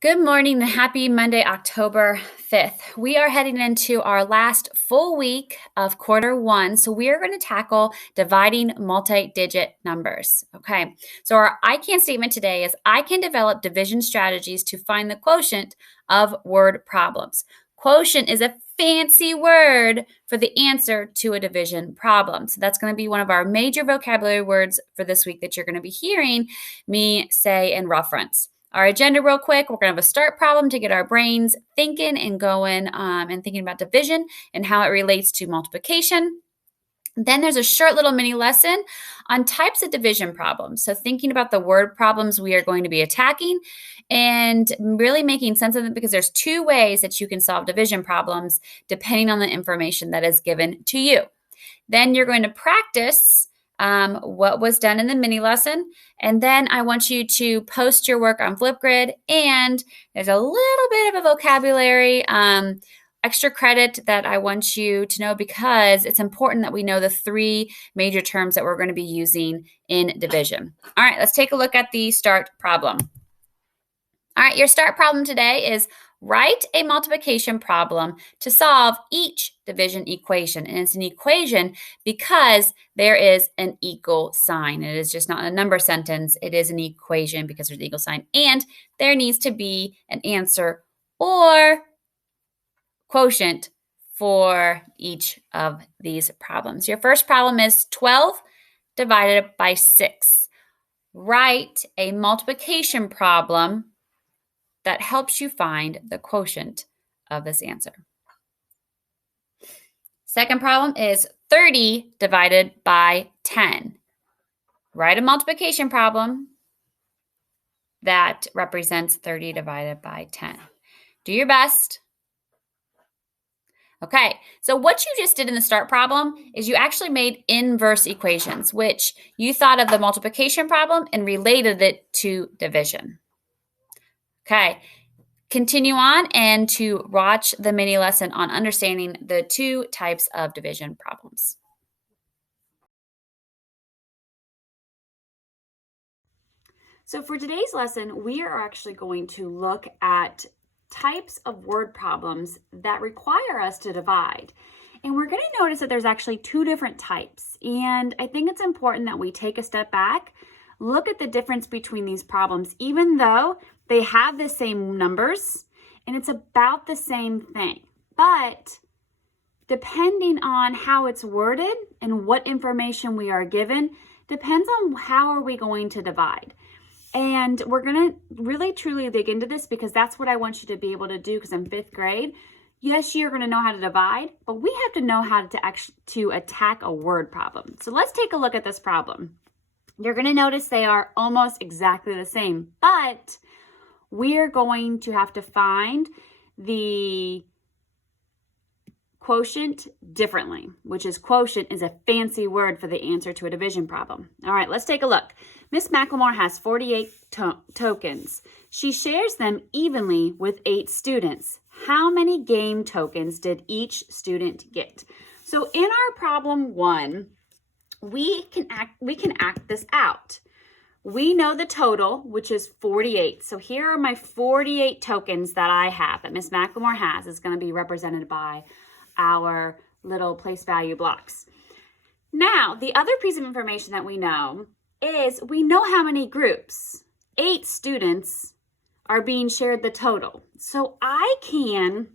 Good morning and happy Monday, October 5th. We are heading into our last full week of quarter one. So we are going to tackle dividing multi-digit numbers. Okay. So our I can statement today is I can develop division strategies to find the quotient of word problems. Quotient is a fancy word for the answer to a division problem. So that's going to be one of our major vocabulary words for this week that you're going to be hearing me say and reference. Our agenda real quick, we're going to have a start problem to get our brains thinking and going and thinking about division and how it relates to multiplication. Then there's a short little mini lesson on types of division problems. So thinking about the word problems we are going to be attacking and really making sense of them because there's two ways that you can solve division problems depending on the information that is given to you. Then you're going to practice what was done in the mini lesson. And then I want you to post your work on Flipgrid. And there's a little bit of a vocabulary extra credit that I want you to know because it's important that we know the three major terms that we're going to be using in division. All right, let's take a look at the start problem. All right, your start problem today is write a multiplication problem to solve each division equation. And it's an equation because there is an equal sign. It is just not a number sentence. It is an equation because there's an equal sign. And there needs to be an answer or quotient for each of these problems. Your first problem is 12 divided by 6. Write a multiplication problem that helps you find the quotient of this answer. Second problem is 30 divided by 10. Write a multiplication problem that represents 30 divided by 10. Do your best. Okay, so what you just did in the start problem is you actually made inverse equations, which you thought of the multiplication problem and related it to division. Okay, continue on and to watch the mini lesson on understanding the two types of division problems. So for today's lesson, we are actually going to look at types of word problems that require us to divide. And we're going to notice that there's actually two different types. And I think it's important that we take a step back, look at the difference between these problems, even though they have the same numbers and it's about the same thing. But depending on how it's worded and what information we are given, depends on how are we going to divide. And we're going to really truly dig into this because that's what I want you to be able to do because I'm fifth grade. Yes, you're going to know how to divide, but we have to know how to attack a word problem. So let's take a look at this problem. You're going to notice they are almost exactly the same, but we're going to have to find the quotient differently, which is quotient is a fancy word for the answer to a division problem. All right, let's take a look. Miss McLemore has 48 tokens. She shares them evenly with 8 students. How many game tokens did each student get? So in our problem 1, we can act this out. We know the total, which is 48. So here are my 48 tokens that I have, that Miss McLemore has. Is going to be represented by our little place value blocks. Now, the other piece of information that we know is we know how many groups. 8 students are being shared the total. So I can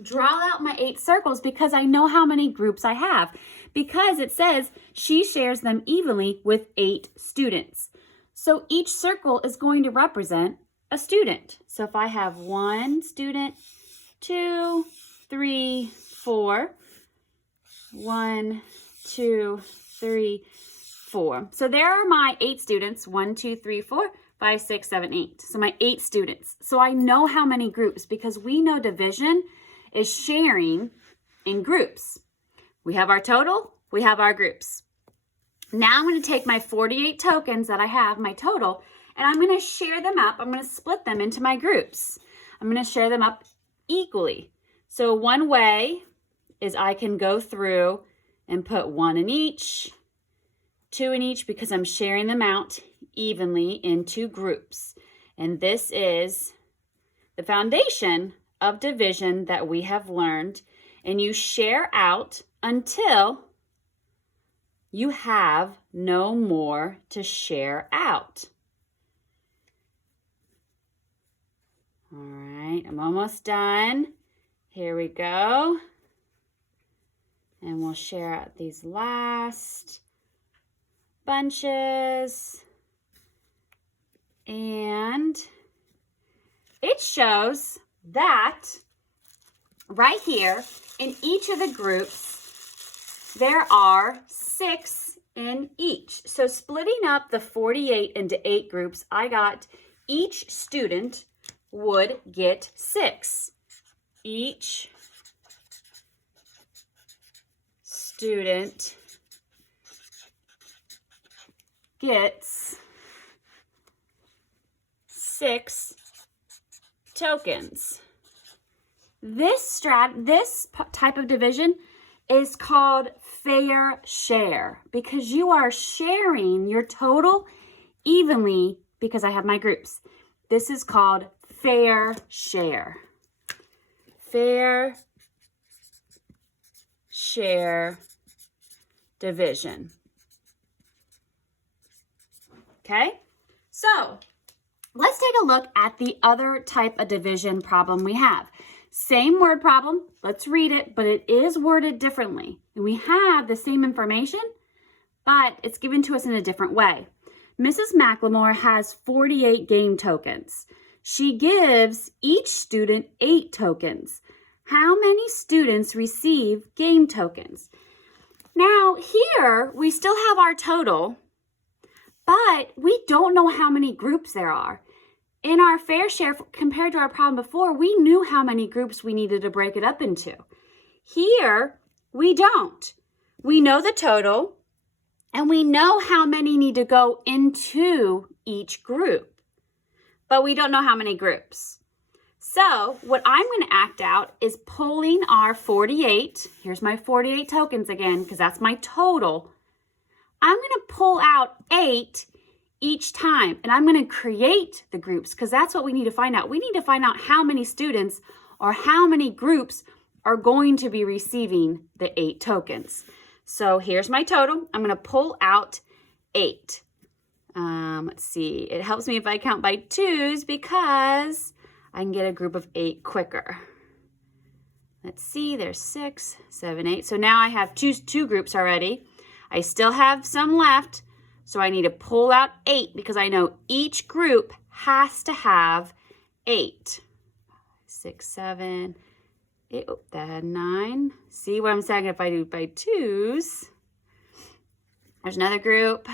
draw out my 8 circles because I know how many groups I have because it says she shares them evenly with 8 students. So each circle is going to represent a student. So if I have 1 student, 2, 3, 4, 1, 2, 3, 4. So there are my 8 students, 1, 2, 3, 4, 5, 6, 7, 8. So my 8 students. So I know how many groups because we know division is sharing in groups. We have our total, we have our groups. Now I'm going to take my 48 tokens that I have, my total, and I'm going to share them up. I'm going to split them into my groups. I'm going to share them up equally. So one way is I can go through and put 1 in each, 2 in each because I'm sharing them out evenly into groups. And this is the foundation of division that we have learned, and you share out until you have no more to share out. All right, I'm almost done. Here we go. And we'll share out these last bunches. And it shows that right here in each of the groups, there are 6 in each. So splitting up the 48 into 8 groups, I got each student would get 6. Each student gets 6 tokens. This type of division is called fair share because you are sharing your total evenly because I have my groups. This is called fair share. Fair share division. Okay, so let's take a look at the other type of division problem we have. Same word problem, let's read it, but it is worded differently. And we have the same information, but it's given to us in a different way. Mrs. McLemore has 48 game tokens. She gives each student 8 tokens. How many students receive game tokens? Now here, we still have our total, but we don't know how many groups there are. In our fair share, compared to our problem before, we knew how many groups we needed to break it up into. Here, we don't. We know the total, and we know how many need to go into each group, but we don't know how many groups. So what I'm going to act out is pulling our 48. Here's my 48 tokens again, because that's my total. I'm going to pull out 8 each time, and I'm going to create the groups because that's what we need to find out. We need to find out how many students or how many groups are going to be receiving the 8 tokens. So here's my total. I'm going to pull out 8. Let's see. It helps me if I count by 2s because I can get a group of 8 quicker. Let's see. There's 6, 7, 8. So now I have two groups already. I still have some left. So I need to pull out 8 because I know each group has to have 8. 6, 7, 8. Oh, that had 9. See what I'm saying if I do by 2s? There's another group.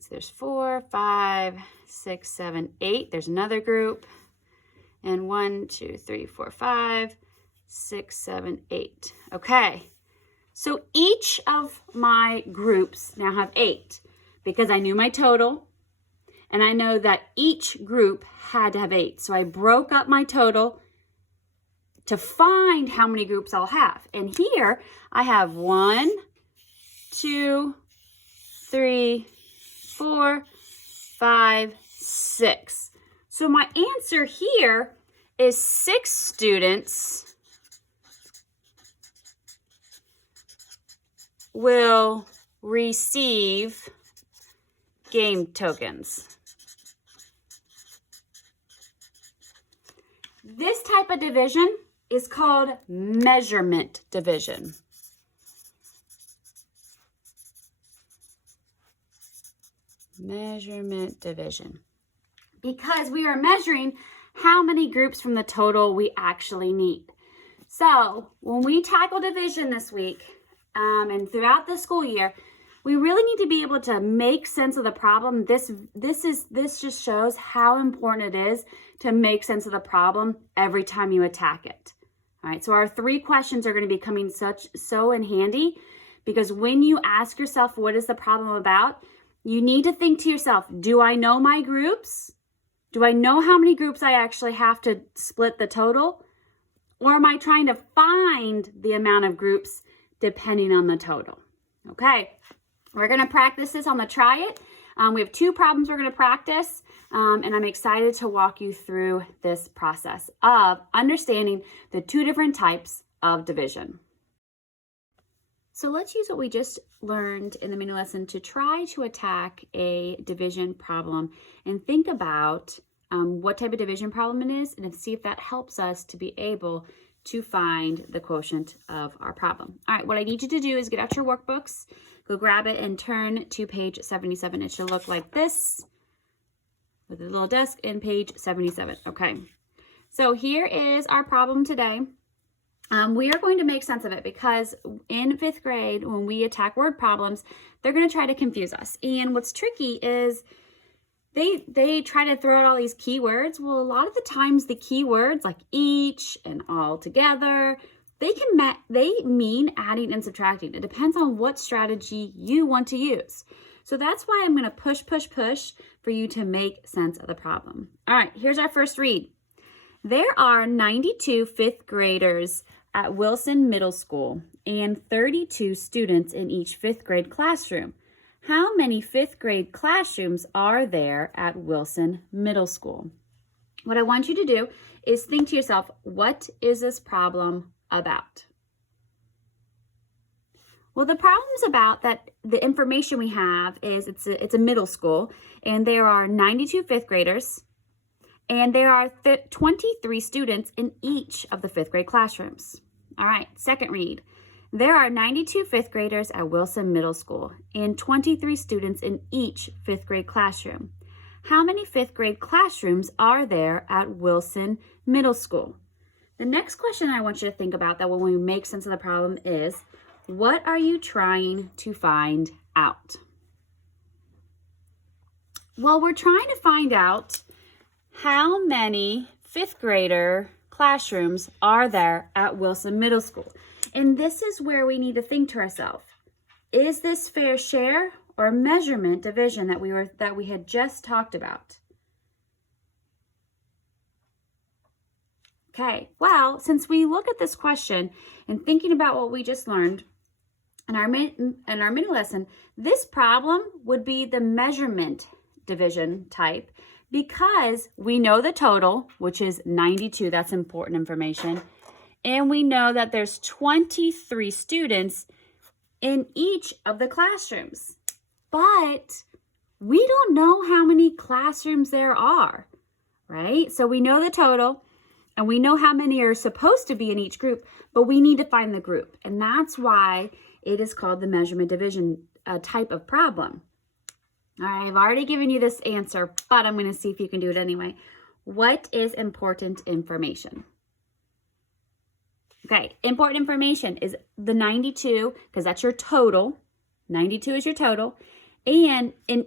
So there's 4, 5, 6, 7, 8. There's another group. And 1, 2, 3, 4, 5, 6, 7, 8. Okay. So each of my groups now have 8 because I knew my total and I know that each group had to have 8. So I broke up my total to find how many groups I'll have. And here I have 1, 2, 3, 4, 5, 6. So my answer here is 6 students will receive game tokens. This type of division is called measurement division. Measurement division. Because we are measuring how many groups from the total we actually need. So when we tackle division this week, and throughout the school year, we really need to be able to make sense of the problem. This just shows how important it is to make sense of the problem every time you attack it. All right, so our 3 questions are going to be coming so in handy because when you ask yourself what is the problem about, you need to think to yourself, do I know my groups? Do I know how many groups I actually have to split the total? Or am I trying to find the amount of groups depending on the total? Okay, we're going to practice this on the Try It. We have 2 problems we're going to practice, and I'm excited to walk you through this process of understanding the 2 different types of division. So let's use what we just learned in the mini lesson to try to attack a division problem and think about what type of division problem it is and see if that helps us to be able to find the quotient of our problem. All right, what I need you to do is get out your workbooks, go grab it and turn to page 77. It should look like this with a little desk and page 77. Okay, so here is our problem today. We are going to make sense of it because in 5th grade, when we attack word problems, they're going to try to confuse us. And what's tricky is they try to throw out all these keywords. Well, a lot of the times the keywords like each and all together, they mean adding and subtracting. It depends on what strategy you want to use. So that's why I'm going to push for you to make sense of the problem. All right, here's our first read. There are 92 5th graders at Wilson Middle School and 32 students in each 5th grade classroom. How many 5th grade classrooms are there at Wilson Middle School? What I want you to do is think to yourself, what is this problem about? Well, the problem's about that the information we have is it's a middle school, and there are 92 5th graders, and there are 23 students in each of the 5th grade classrooms. All right, second read. There are 92 5th graders at Wilson Middle School and 23 students in each 5th grade classroom. How many 5th grade classrooms are there at Wilson Middle School? The next question I want you to think about that when we make sense of the problem is, what are you trying to find out? Well, we're trying to find out how many 5th grader classrooms are there at Wilson Middle School. And this is where we need to think to ourselves, is this fair share or measurement division that we had just talked about? Okay, well, since we look at this question and thinking about what we just learned in our mini lesson, this problem would be the measurement division type, because we know the total, which is 92, that's important information, and we know that there's 23 students in each of the classrooms, but we don't know how many classrooms there are, right? So we know the total, and we know how many are supposed to be in each group, but we need to find the group, and that's why it is called the measurement division type of problem. All right, I've already given you this answer, but I'm going to see if you can do it anyway. What is important information? Okay, important information is the 92, because that's your total. 92 is your total. And in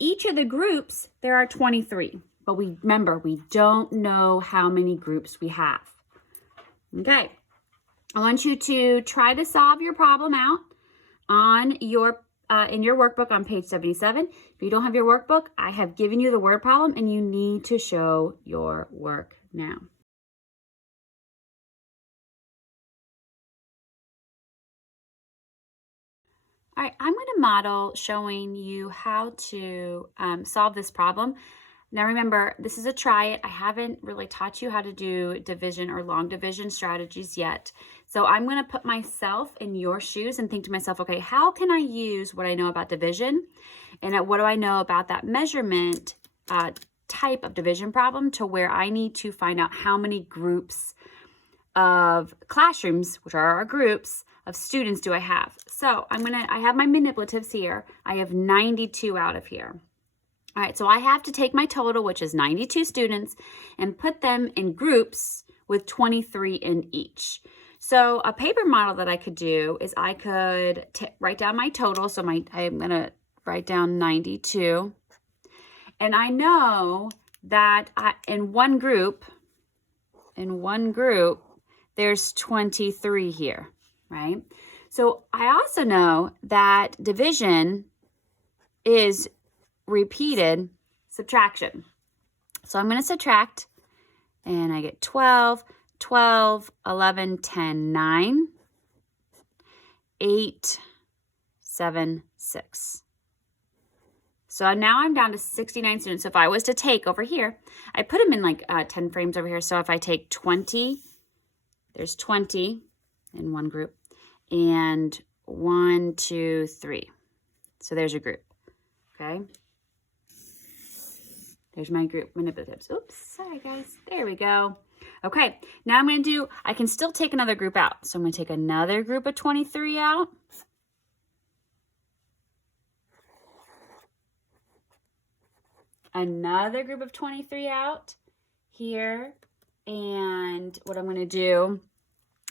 each of the groups, there are 23. But remember, we don't know how many groups we have. Okay, I want you to try to solve your problem out on your in your workbook on page 77. If you don't have your workbook, I have given you the word problem, and you need to show your work now. All right, I'm going to model showing you how to solve this problem. Now remember, this is a try it. I haven't really taught you how to do division or long division strategies yet. So I'm going to put myself in your shoes and think to myself, okay, how can I use what I know about division and what do I know about that measurement type of division problem to where I need to find out how many groups of classrooms, which are our groups, of students do I have. So I have my manipulatives here. I have 92 out of here. All right, so I have to take my total, which is 92 students, and put them in groups with 23 in each. So a paper model that I could do is I could write down my total. So I'm going to write down 92. And I know that in one group, there's 23 here, right? So I also know that division is repeated subtraction. So I'm going to subtract, and I get 12, 12, 11, 10, 9, 8, 7, 6. So now I'm down to 69 students. So if I was to take over here, I put them in like 10 frames over here. So if I take 20, there's 20 in one group, and 1, 2, 3. So there's your group, okay? There's my group manipulatives. Oops, sorry guys. There we go. Okay, now I'm going to do, I can still take another group out. So I'm going to take another group of 23 out. Another group of 23 out here. And what I'm going to do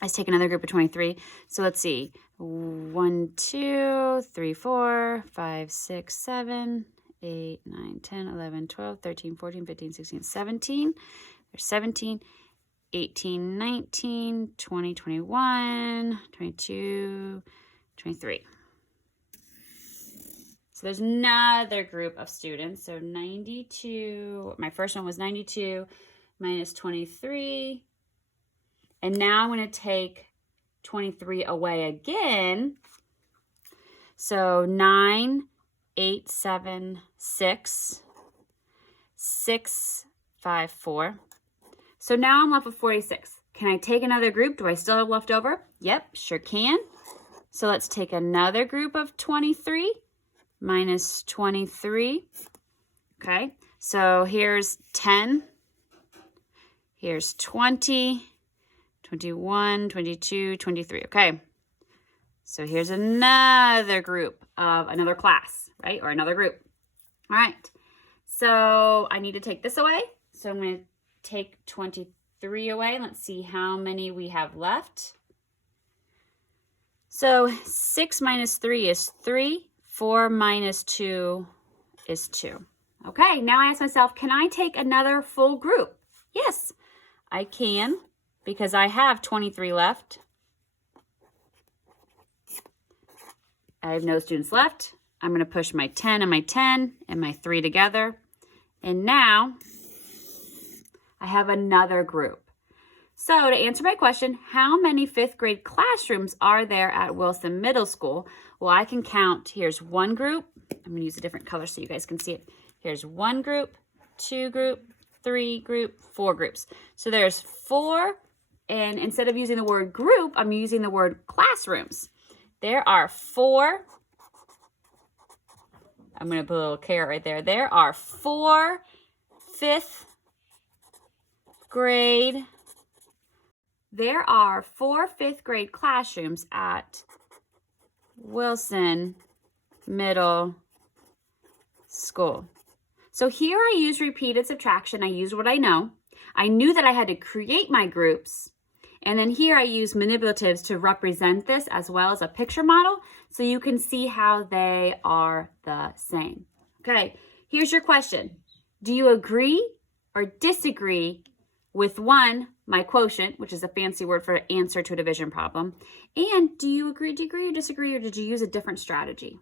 is take another group of 23. So let's see. 1, 2, 3, 4, 5, 6, 7, 8, 9, 10, 11, 12, 13, 14, 15, 16, 17. There's 17, 18, 19, 20, 21, 22, 23. So there's another group of students. So 92, my first one was 92 minus 23. And now I'm going to take 23 away again. So 9, 8, 7, 6, 6, 5, 4. So now I'm left with 46. Can I take another group? Do I still have left over? Yep, sure can. So let's take another group of 23 minus 23. Okay, so here's 10. Here's 20, 21, 22, 23. Okay, so here's another group of another class, right? Or another group. All right, so I need to take this away. So I'm going to take 23 away. Let's see how many we have left. So 6 minus 3 is 3. 4 minus 2 is 2. Okay, now I ask myself, can I take another full group? Yes, I can, because I have 23 left. I have no students left. I'm going to push my 10 and my 10 and my 3 together. And now I have another group. So to answer my question, how many 5th grade classrooms are there at Wilson Middle School? Well, I can count. Here's one group. I'm going to use a different color so you guys can see it. Here's one group, 2 group, 3 group, 4 groups. So there's 4, and instead of using the word group, I'm using the word classrooms. There are 4. I'm going to put a little caret right there. There are 4 5th grade. There are 4 5th grade classrooms at Wilson Middle School. So here I use repeated subtraction. I use what I know. I knew that I had to create my groups. And then here I use manipulatives to represent this as well as a picture model so you can see how they are the same. Okay, here's your question. Do you agree or disagree with 1, my quotient, which is a fancy word for answer to a division problem? And do you agree or disagree, or did you use a different strategy?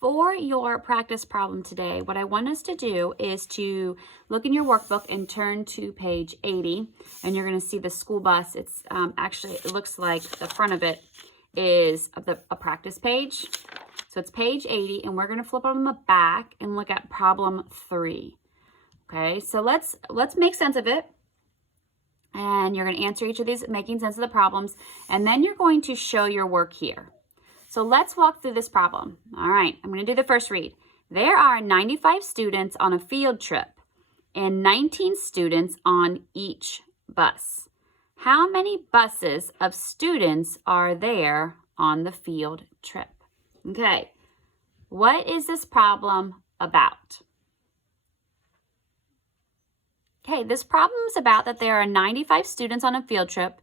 For your practice problem today, what I want us to do is to look in your workbook and turn to page 80, and you're going to see the school bus. It's actually, it looks like the front of it is a practice page. So it's page 80, and we're going to flip on the back and look at problem 3. Okay, so let's make sense of it. And you're going to answer each of these, making sense of the problems, and then you're going to show your work here. So let's walk through this problem. All right, I'm going to do the first read. There are 95 students on a field trip and 19 students on each bus. How many buses of students are there on the field trip? Okay, what is this problem about? Okay, this problem is about that there are 95 students on a field trip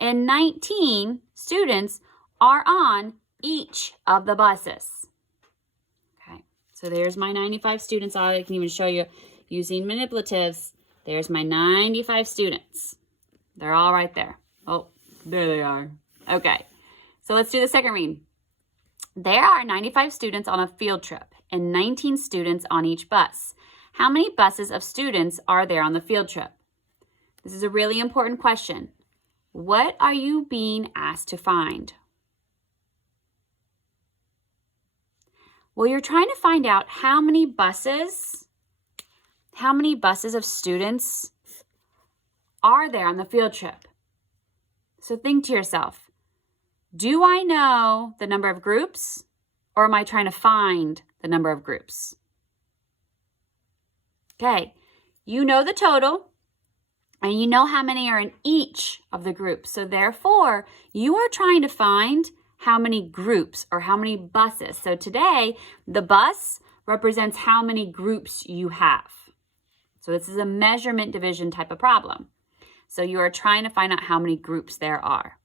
and 19 students are on each of the buses. Okay, so there's my 95 students. I can even show you using manipulatives. There's my 95 students. They're all right there. Oh, there they are. Okay, so let's do the second read. There are 95 students on a field trip and 19 students on each bus. How many buses of students are there on the field trip? This is a really important question. What are you being asked to find? Well, you're trying to find out how many buses of students are there on the field trip. So think to yourself, do I know the number of groups, or am I trying to find the number of groups? Okay, you know the total, and you know how many are in each of the groups. So therefore, you are trying to find how many groups or how many buses. So today, the bus represents how many groups you have. So this is a measurement division type of problem. So you are trying to find out how many groups there are.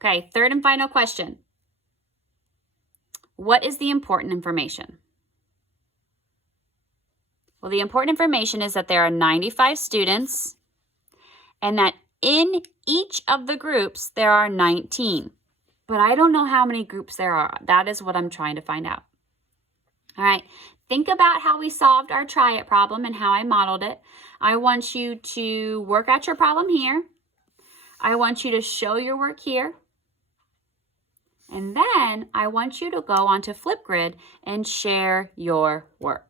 Okay, third and final question. What is the important information? Well, the important information is that there are 95 students and that in each of the groups there are 19. But I don't know how many groups there are. That is what I'm trying to find out. All right, think about how we solved our try it problem and how I modeled it. I want you to work out your problem here. I want you to show your work here. And then I want you to go onto Flipgrid and share your work.